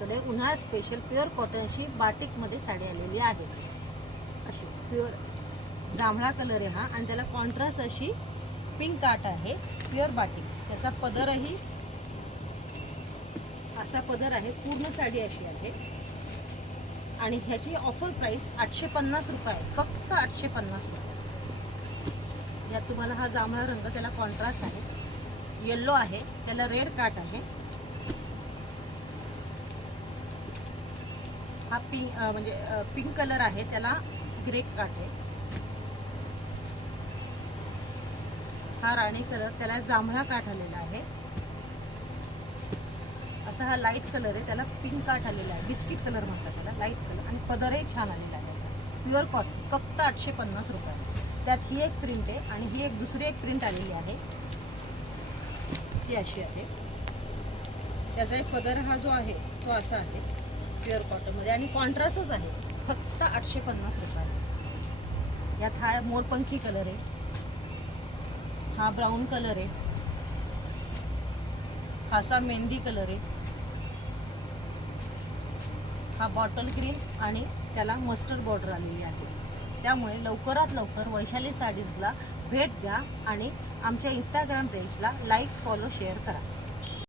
आपल्याकडे उन्हाळा special pure कॉटनशी बाटिकमध्ये sari आलेली आहे. अशी प्युअर जांभळा कलर आहे हा आणि त्याला कॉन्ट्रास्ट अशी पिंक काट आहे. Pure batik. त्याचा पदरही असा पदर आहे. पूर्ण साडी अशी आहे आणि ह्याची ऑफर प्राइस 850 रुपये. फक्त 850 रुपये. यात तुम्हाला हा जांभळा रंग, त्याला कॉन्ट्रास्ट आहे. येलो आहे, त्याला रेड काट आहे. हा पिंक कलर आहे, त्याला ग्रे काट आहे. हा राणी कलर, त्याला जांभळा काठ आलेला आहे. असा हा लाईट कलर आहे, त्याला पिंक काठ आलेला आहे. बिस्किट कलर म्हणतात त्याला, लाईट कलर. आणि पदरही छान आलेला आहे त्याचा. Pure cotton. फक्त 850 रुपये. त्यात ही एक प्रिंट आहे आणि ही एक दुसरी एक प्रिंट आलेली आहे. ही अशी आहे. त्याचा एक पदर हा जो आहे तो असा आहे प्युअर कॉटनमध्ये आणि कॉन्ट्रास्टच आहे. फक्त 850 रुपये. यात हा मोरपंखी कलर आहे, हा ब्राऊन कलर आहे, हा असा मेहंदी कलर आहे, हा बॉटल ग्रीन आणि त्याला मस्टर्ड बॉर्डर आलेली आहे. त्यामुळे लवकरात लवकर वैशाली साडीजला भेट द्या आणि आमच्या इंस्टाग्राम पेजला लाईक, फॉलो, शेअर करा.